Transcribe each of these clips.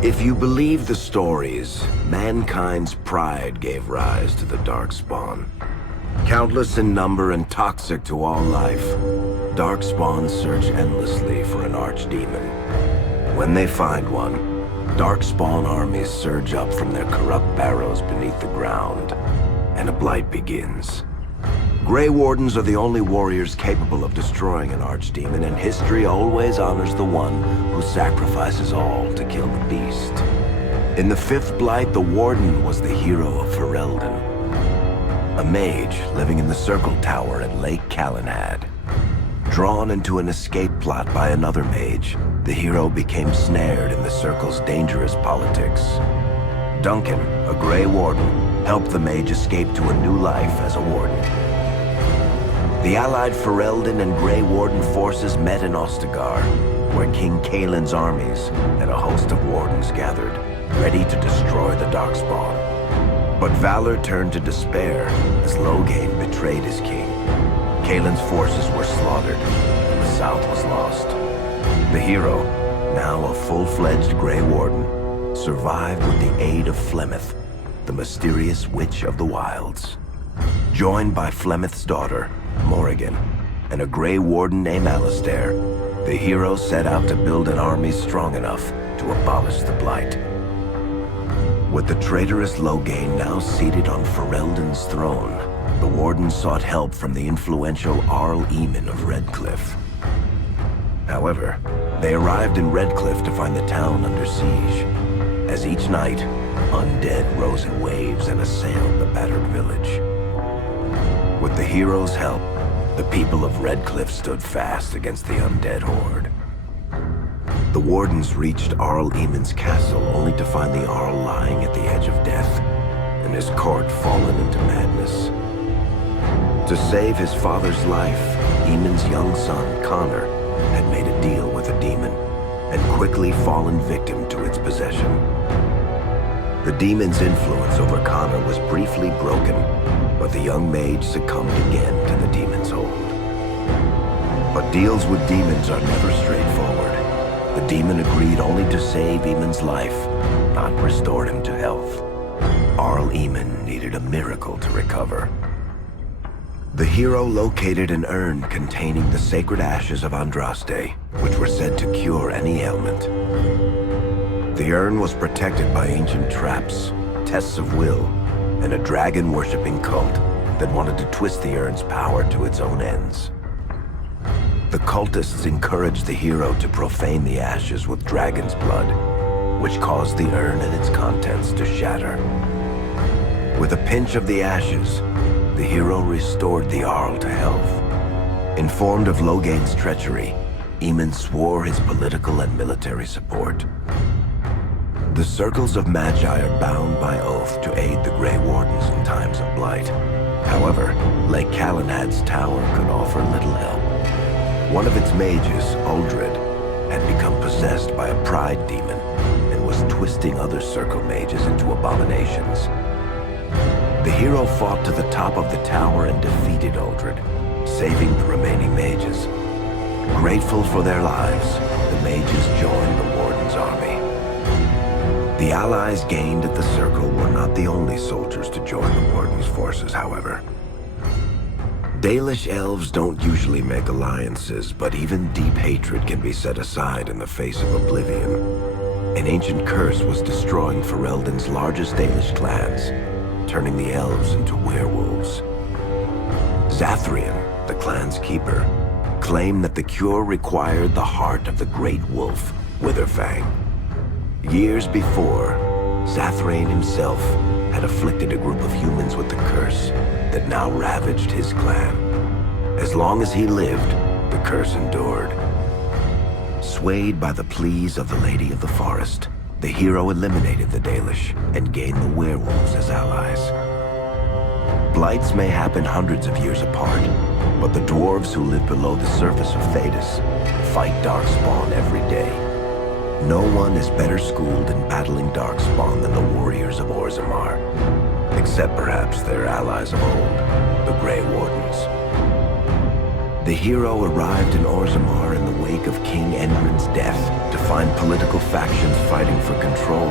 If you believe the stories, mankind's pride gave rise to the Darkspawn. Countless in number and toxic to all life, Darkspawns search endlessly for an archdemon. When they find one, Darkspawn armies surge up from their corrupt barrows beneath the ground, and a blight begins. Grey Wardens are the only warriors capable of destroying an archdemon, and history always honors the one who sacrifices all to kill the beast. In the fifth blight, the Warden was the hero of Ferelden, a mage living in the Circle Tower at Lake Calenhad. Drawn into an escape plot by another mage, the hero became snared in the Circle's dangerous politics. Duncan, a Grey Warden, helped the mage escape to a new life as a warden. The allied Ferelden and Grey Warden forces met in Ostagar, where King Kaelin's armies and a host of wardens gathered, ready to destroy the Darkspawn. But valor turned to despair as Loghain betrayed his king. Kaelin's forces were slaughtered, and the south was lost. The hero, now a full-fledged Grey Warden, survived with the aid of Flemeth, the mysterious witch of the wilds. Joined by Flemeth's daughter, Morrigan, and a Grey Warden named Alistair, the hero set out to build an army strong enough to abolish the Blight. With the traitorous Loghain now seated on Ferelden's throne, the Warden sought help from the influential Arl Eamon of Redcliffe. However, they arrived in Redcliffe to find the town under siege. As each night, undead rose in waves and assailed the battered village. With the hero's help, the people of Redcliffe stood fast against the undead horde. The Wardens reached Arl Eamon's castle only to find the Arl lying at the edge of death, and his court fallen into madness. To save his father's life, Eamon's young son, Connor, had made a deal with a demon, and quickly fallen victim to its possession. The demon's influence over Connor was briefly broken, but the young mage succumbed again to the demon's hold. But deals with demons are never straightforward. The demon agreed only to save Eamon's life, not restore him to health. Arl Eamon needed a miracle to recover. The hero located an urn containing the sacred ashes of Andraste, which were said to cure any ailment. The urn was protected by ancient traps, tests of will, and a dragon-worshipping cult that wanted to twist the urn's power to its own ends. The cultists encouraged the hero to profane the ashes with dragon's blood, which caused the urn and its contents to shatter. With a pinch of the ashes, the hero restored the Arl to health. Informed of Loghain's treachery, Eamon swore his political and military support. The circles of Magi are bound by oath to aid the Grey Wardens in times of blight. However, Lake Calenhad's tower could offer little help. One of its mages, Uldred, had become possessed by a pride demon and was twisting other circle mages into abominations. The hero fought to the top of the tower and defeated Uldred, saving the remaining mages. Grateful for their lives, the mages joined the Warden's army. The allies gained at the Circle were not the only soldiers to join the Warden's forces, however. Dalish elves don't usually make alliances, but even deep hatred can be set aside in the face of oblivion. An ancient curse was destroying Ferelden's largest Dalish clans, turning the elves into werewolves. Zathrian, the clan's keeper, claimed that the cure required the heart of the great wolf, Witherfang. Years before, Zathrian himself had afflicted a group of humans with the curse that now ravaged his clan. As long as he lived, the curse endured. Swayed by the pleas of the Lady of the Forest, the hero eliminated the Dalish and gained the werewolves as allies. Blights may happen hundreds of years apart, but the dwarves who live below the surface of Thedas fight Darkspawn every day. No one is better schooled in battling Darkspawn than the warriors of Orzammar, except perhaps their allies of old, the Grey Wardens. The hero arrived in Orzammar in the wake of King Endrin's death to find political factions fighting for control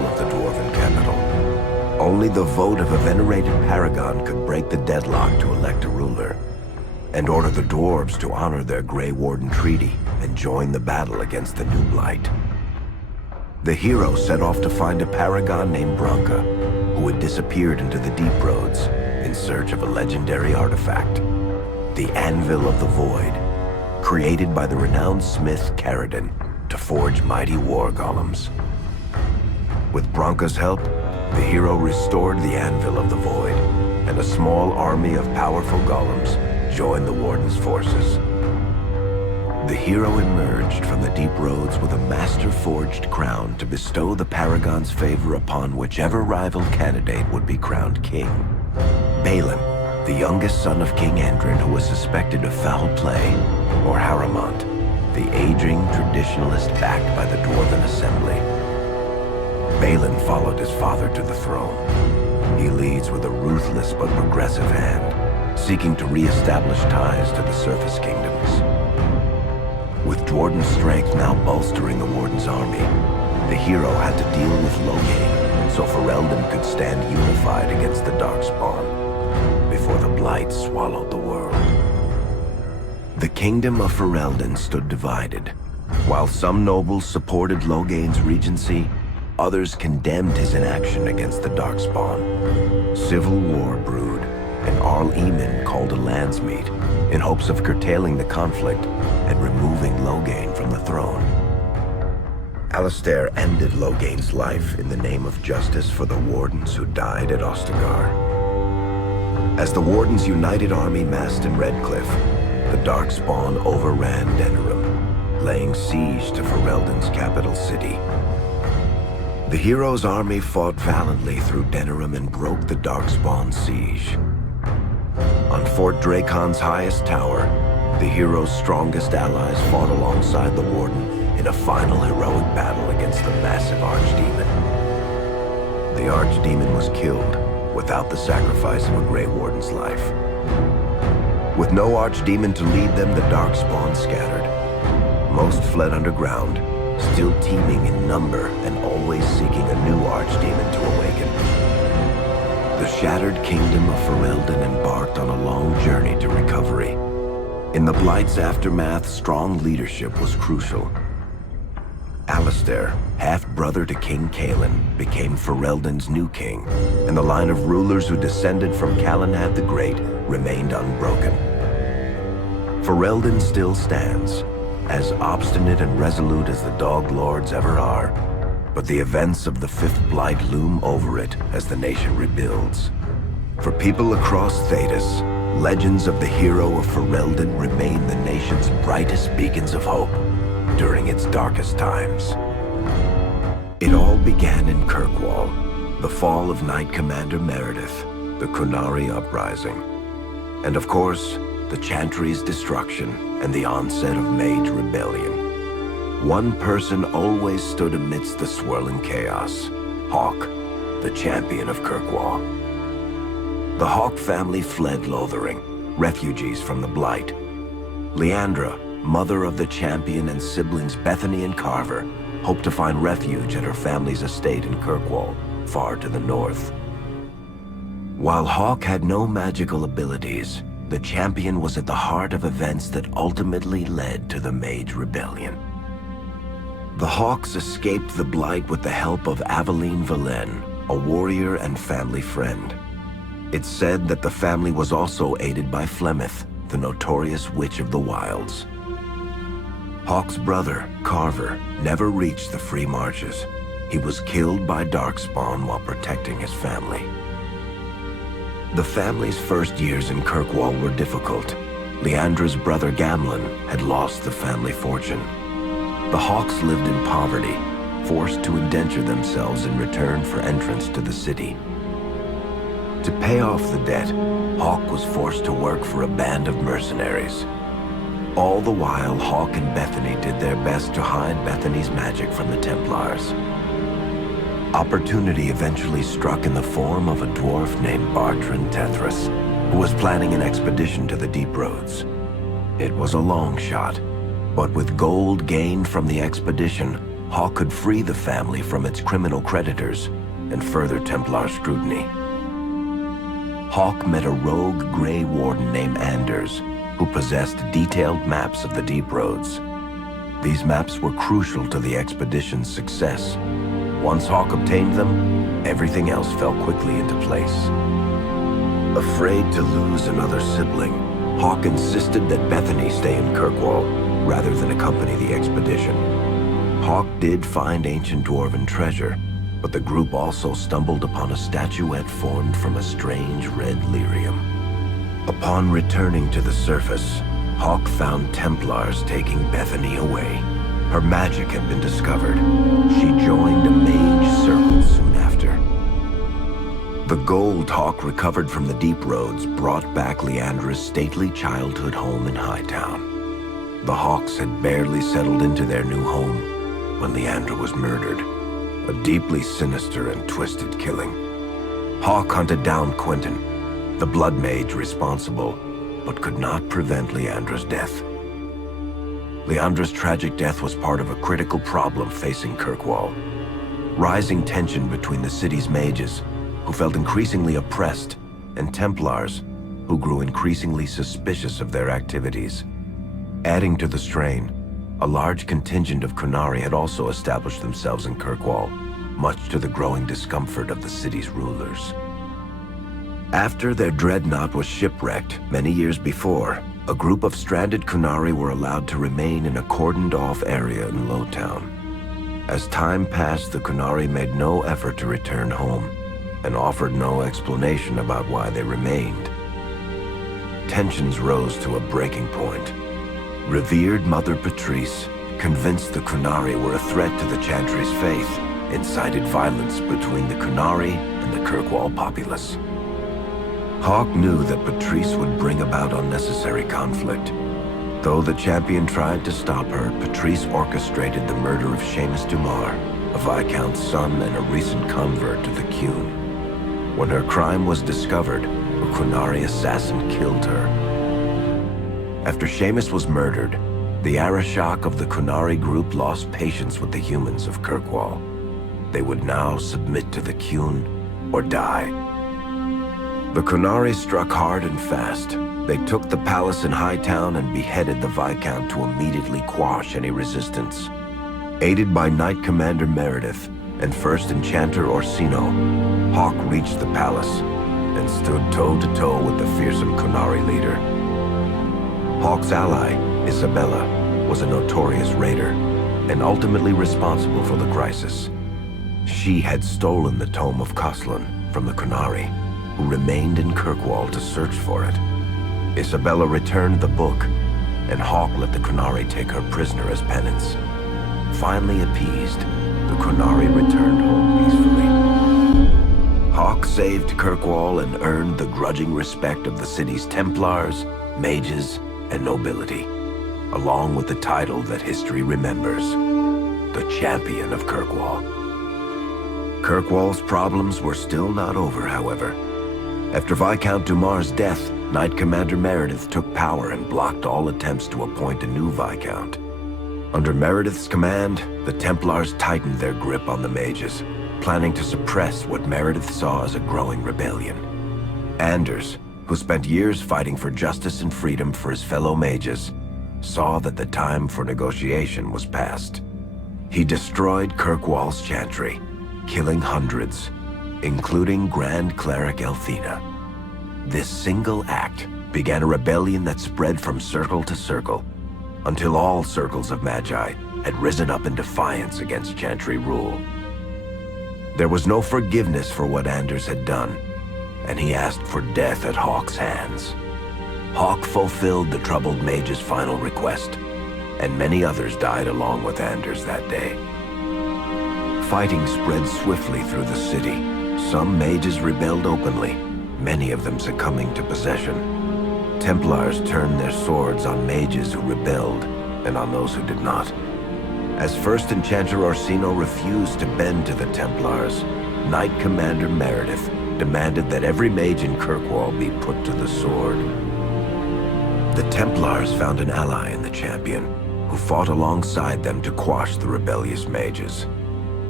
Only the vote of a venerated paragon could break the deadlock to elect a ruler, and order the dwarves to honor their Grey Warden treaty and join the battle against the new blight. The hero set off to find a paragon named Branka, who had disappeared into the Deep Roads in search of a legendary artifact, the Anvil of the Void, created by the renowned smith Caradon to forge mighty war golems. With Branka's help, the hero restored the Anvil of the Void, and a small army of powerful golems joined the Warden's forces. The hero emerged from the Deep Roads with a master-forged crown to bestow the Paragon's favor upon whichever rival candidate would be crowned king. Balin, the youngest son of King Endrin, who was suspected of foul play, or Haramont, the aging traditionalist backed by the Dwarven Assembly. Balin followed his father to the throne. He leads with a ruthless but progressive hand, seeking to re-establish ties to the Surface Kingdoms. With Dwarden's strength now bolstering the Warden's army, the hero had to deal with Loghain so Ferelden could stand unified against the Darkspawn before the Blight swallowed the world. The kingdom of Ferelden stood divided. While some nobles supported Loghain's regency, others condemned his inaction against the Darkspawn. Civil war brewed, and Arl Eamon called a landsmeet in hopes of curtailing the conflict and removing Loghain from the throne. Alistair ended Loghain's life in the name of justice for the Wardens who died at Ostagar. As the Warden's united army massed in Redcliffe, the Darkspawn overran Denerim, laying siege to Ferelden's capital city. The hero's army fought valiantly through Denerim and broke the Darkspawn's siege. On Fort Dracon's highest tower, the hero's strongest allies fought alongside the Warden in a final heroic battle against the massive Archdemon. The Archdemon was killed without the sacrifice of a Grey Warden's life. With no Archdemon to lead them, the Darkspawn scattered. Most fled underground, still teeming in number and always seeking a new Archdemon to awaken. The shattered kingdom of Ferelden embarked on a long journey to recovery. In the Blight's aftermath, strong leadership was crucial. Alistair, half-brother to King Cailan, became Ferelden's new king, and the line of rulers who descended from Calenhad the Great remained unbroken. Ferelden still stands, as obstinate and resolute as the Dog Lords ever are, but the events of the Fifth Blight loom over it as the nation rebuilds. For people across Thedas, legends of the hero of Ferelden remain the nation's brightest beacons of hope during its darkest times. It all began in Kirkwall, the fall of Knight Commander Meredith, the Kunari Uprising, and of course, the Chantry's destruction and the onset of Mage Rebellion. One person always stood amidst the swirling chaos: Hawke, the champion of Kirkwall. The Hawke family fled Lothering, refugees from the Blight. Leandra, mother of the champion, and siblings Bethany and Carver hoped to find refuge at her family's estate in Kirkwall, far to the north. While Hawke had no magical abilities, the champion was at the heart of events that ultimately led to the Mage Rebellion. The Hawks escaped the Blight with the help of Aveline Valen, a warrior and family friend. It's said that the family was also aided by Flemeth, the notorious Witch of the Wilds. Hawke's brother, Carver, never reached the Free Marches. He was killed by Darkspawn while protecting his family. The family's first years in Kirkwall were difficult. Leandra's brother Gamlin had lost the family fortune. The Hawks lived in poverty, forced to indenture themselves in return for entrance to the city. To pay off the debt, Hawke was forced to work for a band of mercenaries. All the while, Hawke and Bethany did their best to hide Bethany's magic from the Templars. Opportunity eventually struck in the form of a dwarf named Bartrand Tethras, who was planning an expedition to the Deep Roads. It was a long shot, but with gold gained from the expedition, Hawke could free the family from its criminal creditors and further Templar scrutiny. Hawke met a rogue Grey Warden named Anders, who possessed detailed maps of the deep roads. These maps were crucial to the expedition's success. Once Hawke obtained them, everything else fell quickly into place. Afraid to lose another sibling, Hawke insisted that Bethany stay in Kirkwall rather than accompany the expedition. Hawke did find ancient dwarven treasure, but the group also stumbled upon a statuette formed from a strange red lyrium. Upon returning to the surface, Hawke found Templars taking Bethany away. Her magic had been discovered. She joined a mage circle soon after. The gold Hawke recovered from the deep roads brought back Leandra's stately childhood home in Hightown. The Hawks had barely settled into their new home when Leandra was murdered. A deeply sinister and twisted killing. Hawke hunted down Quentin, the blood mage responsible, but could not prevent Leandra's death. Leandra's tragic death was part of a critical problem facing Kirkwall. Rising tension between the city's mages, who felt increasingly oppressed, and Templars, who grew increasingly suspicious of their activities. Adding to the strain, a large contingent of Kunari had also established themselves in Kirkwall, much to the growing discomfort of the city's rulers. After their dreadnought was shipwrecked many years before, a group of stranded Kunari were allowed to remain in a cordoned-off area in Lowtown. As time passed, the Kunari made no effort to return home, and offered no explanation about why they remained. Tensions rose to a breaking point. Revered Mother Patrice, convinced the Kunari were a threat to the Chantry's faith, incited violence between the Kunari and the Kirkwall populace. Hawke knew that Patrice would bring about unnecessary conflict. Though the champion tried to stop her, Patrice orchestrated the murder of Seamus Dumar, a Viscount's son and a recent convert to the Qun. When her crime was discovered, a Kunari assassin killed her. After Seamus was murdered, the Arishok of the Kunari group lost patience with the humans of Kirkwall. They would now submit to the Qun or die. The Kunari struck hard and fast. They took the palace in Hightown and beheaded the Viscount to immediately quash any resistance. Aided by Knight Commander Meredith and First Enchanter Orsino, Hawke reached the palace and stood toe-to-toe with the fearsome Kunari leader. Hawke's ally, Isabella, was a notorious raider and ultimately responsible for the crisis. She had stolen the Tome of Koslan from the Kunari, who remained in Kirkwall to search for it. Isabella returned the book, and Hawke let the Kunari take her prisoner as penance. Finally appeased, the Kunari returned home peacefully. Hawke saved Kirkwall and earned the grudging respect of the city's Templars, mages, and nobility, along with the title that history remembers, the Champion of Kirkwall. Kirkwall's problems were still not over, however. After Viscount Dumar's death, Knight Commander Meredith took power and blocked all attempts to appoint a new Viscount. Under Meredith's command, the Templars tightened their grip on the mages, planning to suppress what Meredith saw as a growing rebellion. Anders, who spent years fighting for justice and freedom for his fellow mages, saw that the time for negotiation was past. He destroyed Kirkwall's chantry, killing hundreds, including Grand Cleric Elthina. This single act began a rebellion that spread from circle to circle, until all circles of Magi had risen up in defiance against chantry rule. There was no forgiveness for what Anders had done, and he asked for death at Hawke's hands. Hawke fulfilled the troubled mage's final request, and many others died along with Anders that day. Fighting spread swiftly through the city. Some mages rebelled openly, many of them succumbing to possession. Templars turned their swords on mages who rebelled, and on those who did not. As First Enchanter Orsino refused to bend to the Templars, Knight Commander Meredith demanded that every mage in Kirkwall be put to the sword. The Templars found an ally in the champion, who fought alongside them to quash the rebellious mages.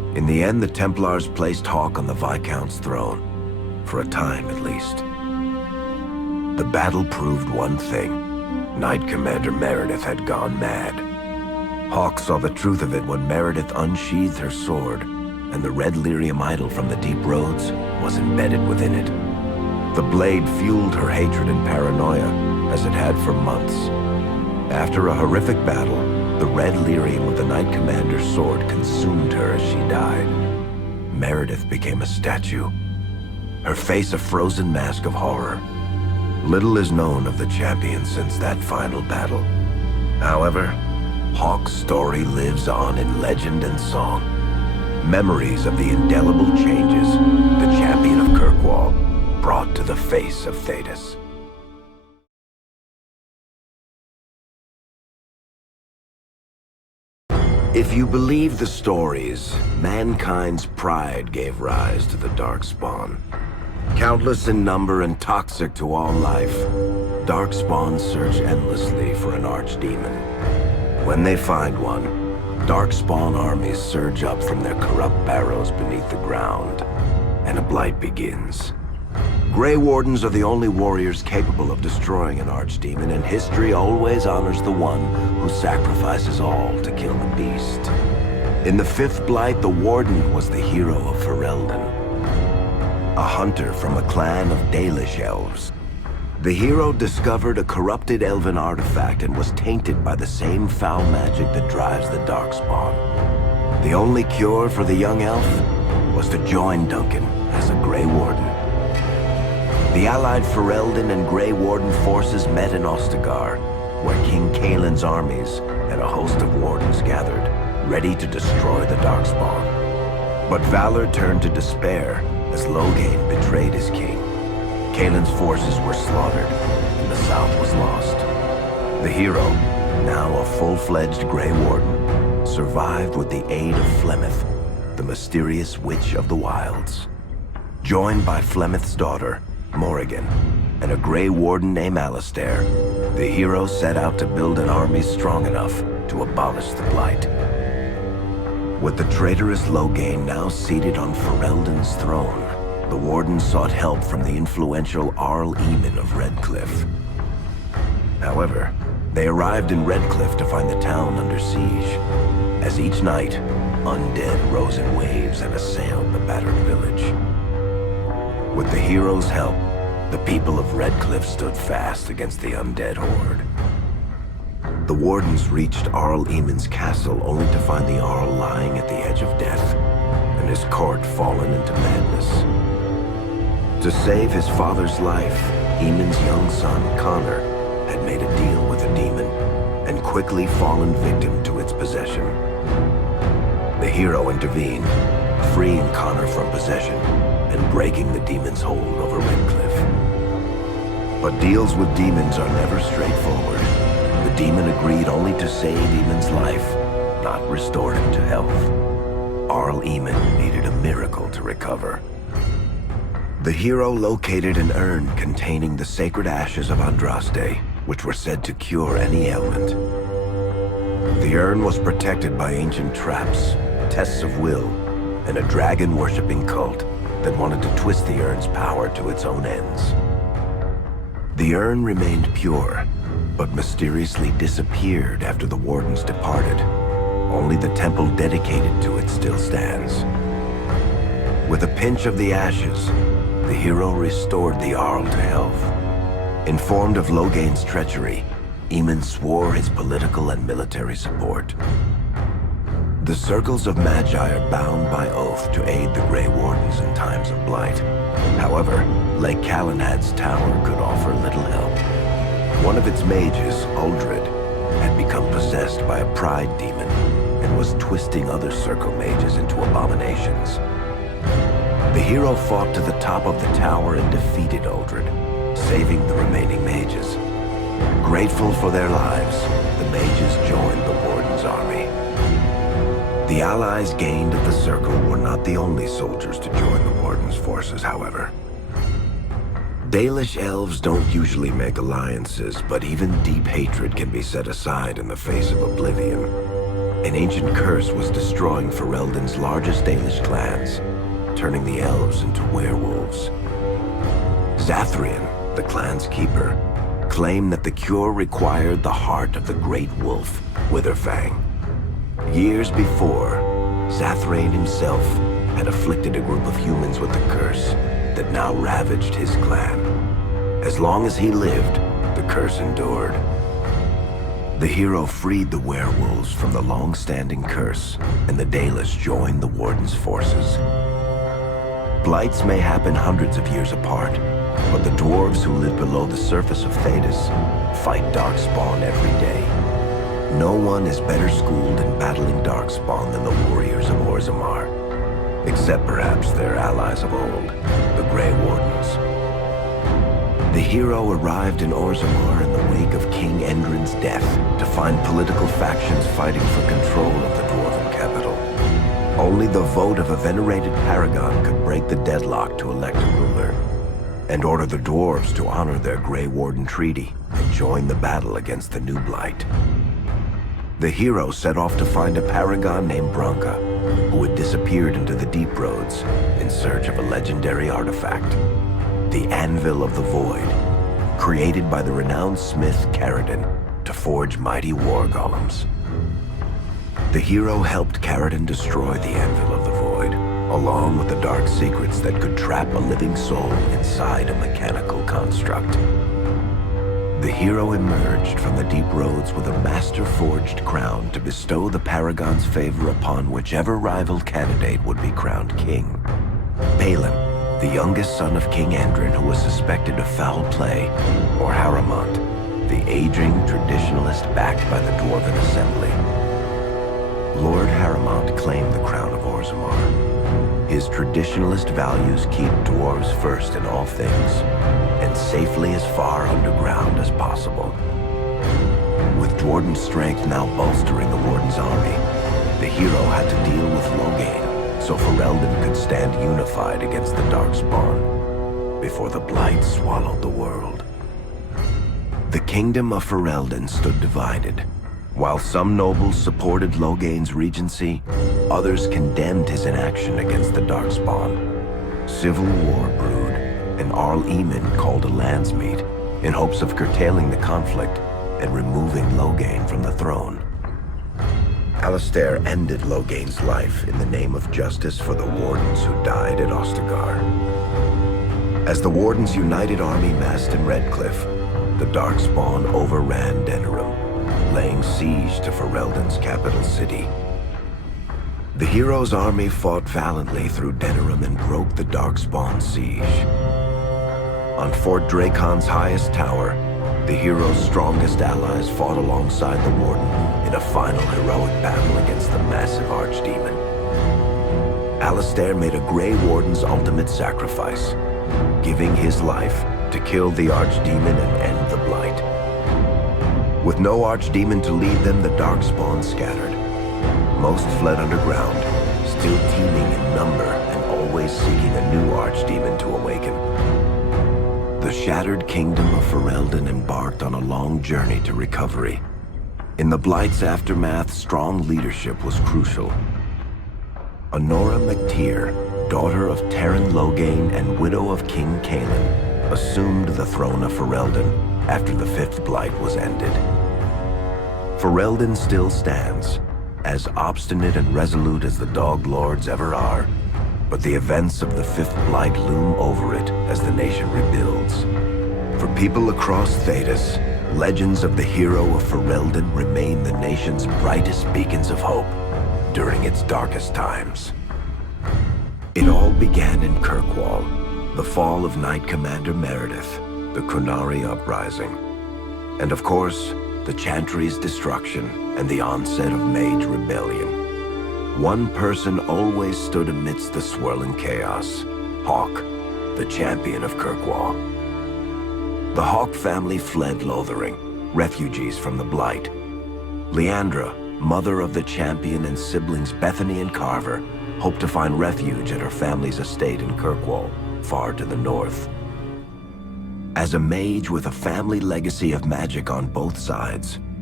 In the end, the Templars placed Hawk on the Viscount's throne, for a time at least. The battle proved one thing. Knight Commander Meredith had gone mad. Hawk saw the truth of it when Meredith unsheathed her sword, and the red lyrium idol from the deep roads was embedded within it. The blade fueled her hatred and paranoia, as it had for months. After a horrific battle, the red lyrium of the Knight Commander's sword consumed her as she died. Meredith became a statue, her face a frozen mask of horror. Little is known of the champion since that final battle. However, Hawk's story lives on in legend and song. Memories of the indelible changes the champion of Kirkwall brought to the face of Thedas. If you believe the stories, mankind's pride gave rise to the Darkspawn. Countless in number and toxic to all life, Darkspawn search endlessly for an archdemon. When they find one, Darkspawn armies surge up from their corrupt barrows beneath the ground, and a blight begins. Grey Wardens are the only warriors capable of destroying an archdemon, and history always honors the one who sacrifices all to kill the beast. In the fifth blight, the Warden was the hero of Ferelden, a hunter from a clan of Dalish elves. The hero discovered a corrupted elven artifact and was tainted by the same foul magic that drives the Darkspawn. The only cure for the young elf was to join Duncan as a Grey Warden. The allied Ferelden and Grey Warden forces met in Ostagar, where King Kaelin's armies and a host of wardens gathered, ready to destroy the Darkspawn. But valor turned to despair as Loghain betrayed his king. Kaelin's forces were slaughtered, and the south was lost. The hero, now a full-fledged Grey Warden, survived with the aid of Flemeth, the mysterious witch of the wilds. Joined by Flemeth's daughter, Morrigan, and a Grey Warden named Alistair, the hero set out to build an army strong enough to abolish the Blight. With the traitorous Loghain now seated on Ferelden's throne, the Warden sought help from the influential Arl Eamon of Redcliffe. However, they arrived in Redcliffe to find the town under siege. As each night, undead rose in waves and assailed the battered village. With the hero's help, the people of Redcliffe stood fast against the undead horde. The Wardens reached Arl Eamon's castle only to find the Arl lying at the edge of death, and his court fallen into madness. To save his father's life, Eamon's young son, Connor, had made a deal with a demon, and quickly fallen victim to its possession. The hero intervened, freeing Connor from possession, and breaking the demon's hold over Redcliffe. But deals with demons are never straightforward. The demon agreed only to save Eamon's life, not restore him to health. Arl Eamon needed a miracle to recover. The hero located an urn containing the sacred ashes of Andraste, which were said to cure any ailment. The urn was protected by ancient traps, tests of will, and a dragon-worshipping cult that wanted to twist the urn's power to its own ends. The urn remained pure, but mysteriously disappeared after the Wardens departed. Only the temple dedicated to it still stands. With a pinch of the ashes, the hero restored the Arl to health. Informed of Loghain's treachery, Eamon swore his political and military support. The circles of Magi are bound by oath to aid the Grey Wardens in times of blight. However, Lake Calenhad's tower could offer little help. One of its mages, Uldred, had become possessed by a pride demon and was twisting other circle mages into abominations. The hero fought to the top of the tower and defeated Uldred, saving the remaining mages. Grateful for their lives, the mages joined the Warden's army. The allies gained at the Circle were not the only soldiers to join the Warden's forces, however. Dalish elves don't usually make alliances, but even deep hatred can be set aside in the face of oblivion. An ancient curse was destroying Ferelden's largest Dalish clans, turning the elves into werewolves. Zathrian, the clan's keeper, claimed that the cure required the heart of the great wolf, Witherfang. Years before, Zathrian himself had afflicted a group of humans with the curse that now ravaged his clan. As long as he lived, the curse endured. The hero freed the werewolves from the long-standing curse, and the Dalish joined the Warden's forces. Blights may happen hundreds of years apart, but the dwarves who live below the surface of Thedas fight Darkspawn every day. No one is better schooled in battling Darkspawn than the warriors of Orzammar, except perhaps their allies of old, the Grey Wardens. The hero arrived in Orzammar in the wake of King Endrin's death to find political factions fighting for control of the dwarven capital. Only the vote of a venerated paragon could break the deadlock to elect a ruler, and order the dwarves to honor their Grey Warden treaty and join the battle against the new Blight. The hero set off to find a paragon named Branka, who had disappeared into the Deep Roads in search of a legendary artifact, the Anvil of the Void, created by the renowned smith Caradon to forge mighty war golems. The hero helped Caradon destroy the Anvil of the Void, along with the dark secrets that could trap a living soul inside a mechanical construct. The hero emerged from the Deep Roads with a master-forged crown to bestow the Paragon's favor upon whichever rival candidate would be crowned king. Balin, the youngest son of King Endrin who was suspected of foul play, or Haramont, the aging traditionalist backed by the Dwarven Assembly. Lord Haramont claimed the crown of Orzammar. His traditionalist values keep dwarves first in all things, and safely as far underground as possible. With Dwarden's strength now bolstering the Warden's army, the hero had to deal with Loghain, so Ferelden could stand unified against the Darkspawn, before the Blight swallowed the world. The kingdom of Ferelden stood divided. While some nobles supported Loghain's regency, others condemned his inaction against the Darkspawn. Civil war brewed, and Arl Eamon called a landsmeet in hopes of curtailing the conflict and removing Loghain from the throne. Alistair ended Loghain's life in the name of justice for the Wardens who died at Ostagar. As the Warden's united army massed in Redcliffe, the Darkspawn overran Denerim, laying siege to Ferelden's capital city. The hero's army fought valiantly through Denerim and broke the Darkspawn siege. On Fort Dracon's highest tower, the hero's strongest allies fought alongside the Warden in a final heroic battle against the massive Archdemon. Alistair made a Grey Warden's ultimate sacrifice, giving his life to kill the Archdemon and end the Blight. With no Archdemon to lead them, the Darkspawn scattered. Most fled underground, still teeming in number and always seeking a new Archdemon to awaken. The shattered kingdom of Ferelden embarked on a long journey to recovery. In the Blight's aftermath, strong leadership was crucial. Honora McTeer, daughter of Terran Loghain and widow of King Kaelin, assumed the throne of Ferelden after the Fifth Blight was ended. Ferelden still stands, as obstinate and resolute as the Dog Lords ever are, but the events of the Fifth Blight loom over it as the nation rebuilds. For people across Thedas, legends of the hero of Ferelden remain the nation's brightest beacons of hope during its darkest times. It all began in Kirkwall, the fall of Knight Commander Meredith, the Kunari Uprising, and of course, the Chantry's destruction and the onset of Mage Rebellion. One person always stood amidst the swirling chaos: Hawk, the champion of Kirkwall. The Hawk family fled Lothering, refugees from the Blight. Leandra, mother of the champion, and siblings Bethany and Carver hoped to find refuge at her family's estate in Kirkwall, far to the north. As a mage with a family legacy of magic on both sides,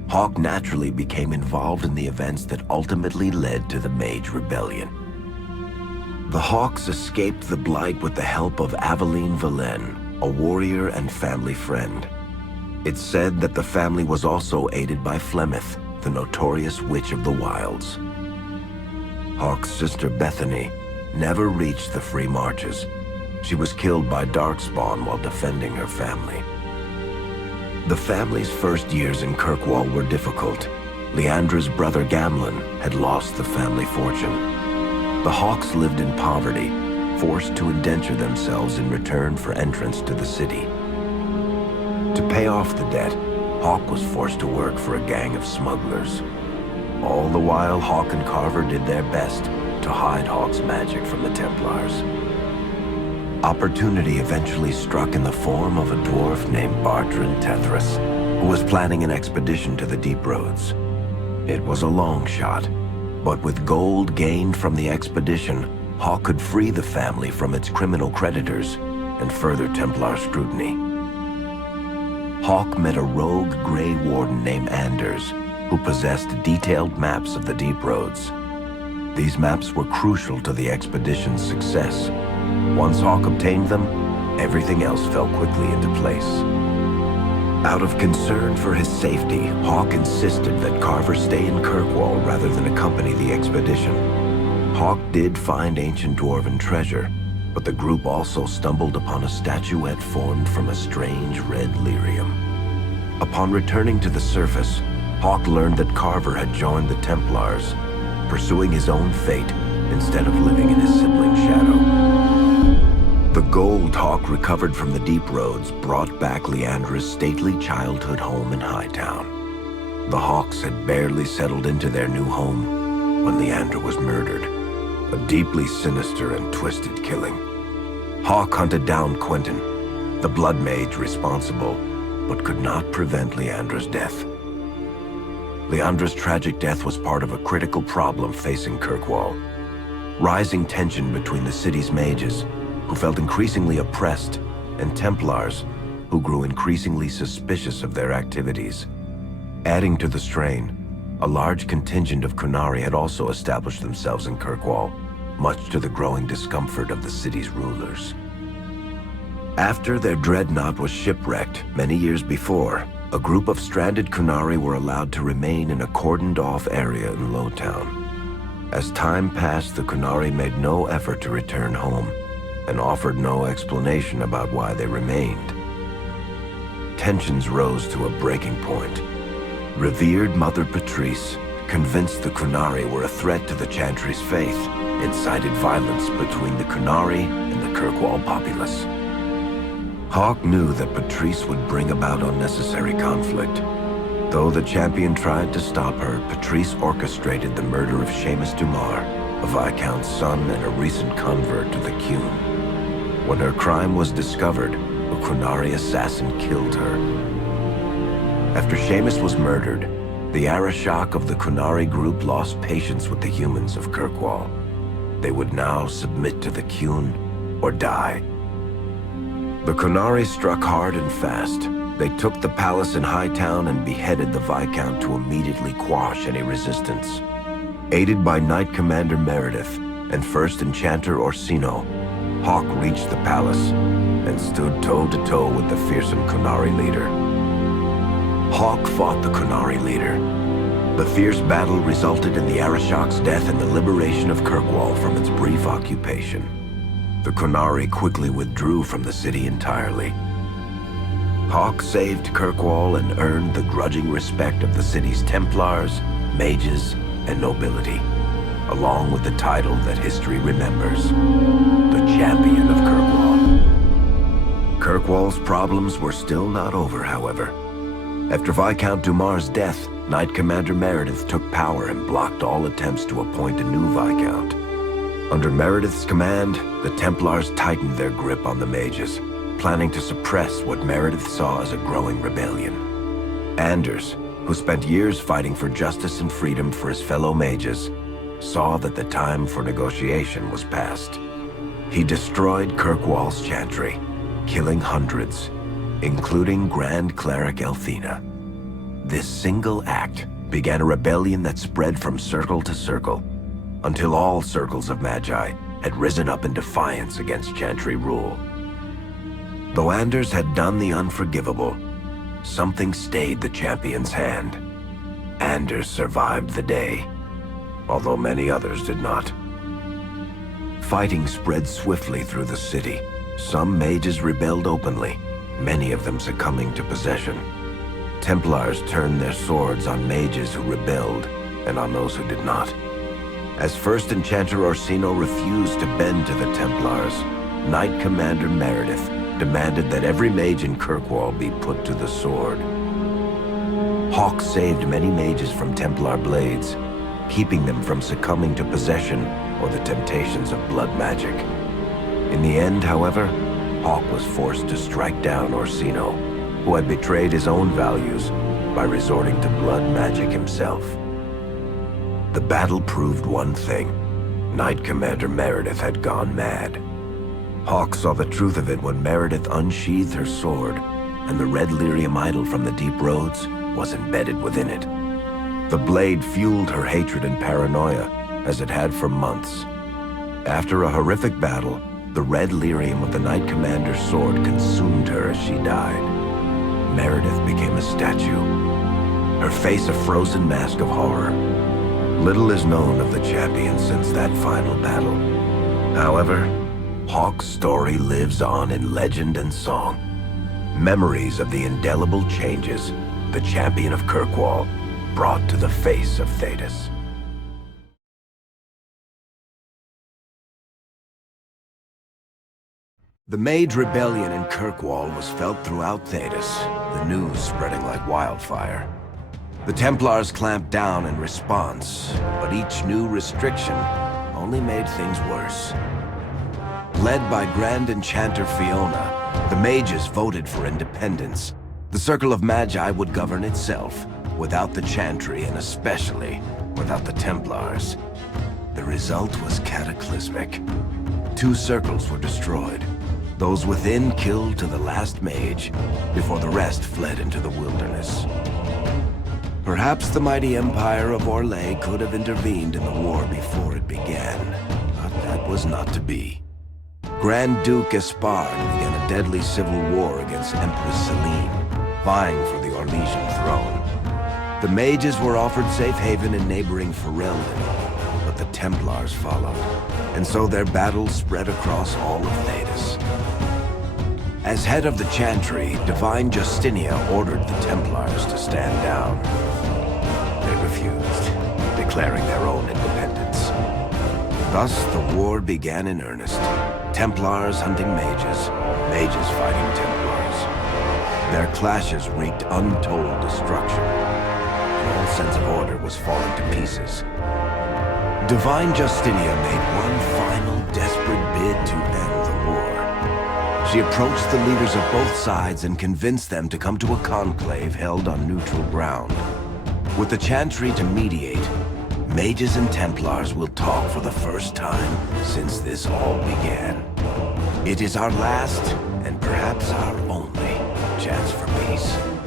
Hawk naturally became involved in the events that ultimately led to the Mage Rebellion. The Hawks escaped the Blight with the help of Aveline Valen, a warrior and family friend. It's said that the family was also aided by Flemeth, the notorious witch of the wilds. Hawk's sister Bethany never reached the Free Marches. She was killed by Darkspawn while defending her family. The family's first years in Kirkwall were difficult. Leandra's brother Gamlin had lost the family fortune. The Hawks lived in poverty, forced to indenture themselves in return for entrance to the city. To pay off the debt, Hawk was forced to work for a gang of smugglers. All the while, Hawk and Carver did their best to hide Hawk's magic from the Templars. Opportunity eventually struck in the form of a dwarf named Bartran Tethras, who was planning an expedition to the Deep Roads. It was a long shot, but with gold gained from the expedition, Hawk could free the family from its criminal creditors and further Templar scrutiny. Hawk met a rogue Grey Warden named Anders, who possessed detailed maps of the Deep Roads. These maps were crucial to the expedition's success. Once Hawk obtained them, everything else fell quickly into place. Out of concern for his safety, Hawk insisted that Carver stay in Kirkwall rather than accompany the expedition. Hawk did find ancient dwarven treasure, but the group also stumbled upon a statuette formed from a strange red lyrium. Upon returning to the surface, Hawk learned that Carver had joined the Templars, pursuing his own fate instead of living in his sibling's shadow. The gold Hawk recovered from the Deep Roads brought back Leandra's stately childhood home in Hightown. The Hawks had barely settled into their new home when Leandra was murdered, a deeply sinister and twisted killing. Hawk hunted down Quentin, the blood mage responsible, but could not prevent Leandra's death. Leandra's tragic death was part of a critical problem facing Kirkwall. Rising tension between the city's mages, who felt increasingly oppressed, and Templars, who grew increasingly suspicious of their activities. Adding to the strain, a large contingent of Kunari had also established themselves in Kirkwall, much to the growing discomfort of the city's rulers. After their dreadnought was shipwrecked many years before, a group of stranded Kunari were allowed to remain in a cordoned-off area in Lowtown. As time passed, the Kunari made no effort to return home, and offered no explanation about why they remained. Tensions rose to a breaking point. Revered Mother Patrice, convinced the Kunari were a threat to the Chantry's faith, incited violence between the Kunari and the Kirkwall populace. Hawk knew that Patrice would bring about unnecessary conflict. Though the champion tried to stop her, Patrice orchestrated the murder of Seamus Dumar, a Viscount's son and a recent convert to the Qun. When her crime was discovered, a Kunari assassin killed her. After Seamus was murdered, the Arashok of the Kunari group lost patience with the humans of Kirkwall. They would now submit to the Qun or die. The Kunari struck hard and fast. They took the palace in Hightown and beheaded the Viscount to immediately quash any resistance. Aided by Knight Commander Meredith and First Enchanter Orsino, Hawk reached the palace and stood toe-to-toe with the fearsome Kunari leader. Hawk fought the Kunari leader. The fierce battle resulted in the Arashok's death and the liberation of Kirkwall from its brief occupation. The Kunari quickly withdrew from the city entirely. Hawk saved Kirkwall and earned the grudging respect of the city's Templars, mages, and nobility, along with the title that history remembers, the Champion of Kirkwall. Kirkwall's problems were still not over, however. After Viscount Dumar's death, Knight Commander Meredith took power and blocked all attempts to appoint a new Viscount. Under Meredith's command, the Templars tightened their grip on the mages, planning to suppress what Meredith saw as a growing rebellion. Anders, who spent years fighting for justice and freedom for his fellow mages, saw that the time for negotiation was past. He destroyed Kirkwall's chantry, killing hundreds, including Grand Cleric Elthina. This single act began a rebellion that spread from circle to circle, until all circles of Magi had risen up in defiance against Chantry rule. Though Anders had done the unforgivable, something stayed the champion's hand. Anders survived the day, although many others did not. Fighting spread swiftly through the city. Some mages rebelled openly, many of them succumbing to possession. Templars turned their swords on mages who rebelled and on those who did not. As First Enchanter Orsino refused to bend to the Templars, Knight Commander Meredith demanded that every mage in Kirkwall be put to the sword. Hawk saved many mages from Templar blades, keeping them from succumbing to possession or the temptations of blood magic. In the end, however, Hawk was forced to strike down Orsino, who had betrayed his own values by resorting to blood magic himself. The battle proved one thing: Knight Commander Meredith had gone mad. Hawk saw the truth of it when Meredith unsheathed her sword, and the red lyrium idol from the deep roads was embedded within it. The blade fueled her hatred and paranoia, as it had for months. After a horrific battle, the red lyrium of the Knight Commander's sword consumed her as she died. Meredith became a statue, her face a frozen mask of horror. Little is known of the champion since that final battle. However, Hawk's story lives on in legend and song. Memories of the indelible changes the champion of Kirkwall brought to the face of Thedas. The Mage Rebellion in Kirkwall was felt throughout Thedas, the news spreading like wildfire. The Templars clamped down in response, but each new restriction only made things worse. Led by Grand Enchanter Fiona, the mages voted for independence. The Circle of Magi would govern itself, without the Chantry and especially without the Templars. The result was cataclysmic. 2 circles were destroyed. Those within killed to the last mage, before the rest fled into the wilderness. Perhaps the mighty Empire of Orlais could have intervened in the war before it began, but that was not to be. Grand Duke Espard began a deadly civil war against Empress Celine, vying for the Orlesian throne. The mages were offered safe haven in neighboring Ferelden, but the Templars followed, and so their battle spread across all of Thedas. As head of the Chantry, Divine Justinia ordered the Templars to stand down. They refused, declaring their own independence. Thus, the war began in earnest. Templars hunting mages, mages fighting Templars. Their clashes wreaked untold destruction, and all sense of order was falling to pieces. Divine Justinia made one final desperate bid to end the war. She approached the leaders of both sides and convinced them to come to a conclave held on neutral ground. With the Chantry to mediate, mages and Templars will talk for the first time since this all began. It is our last, and perhaps our only, chance for peace.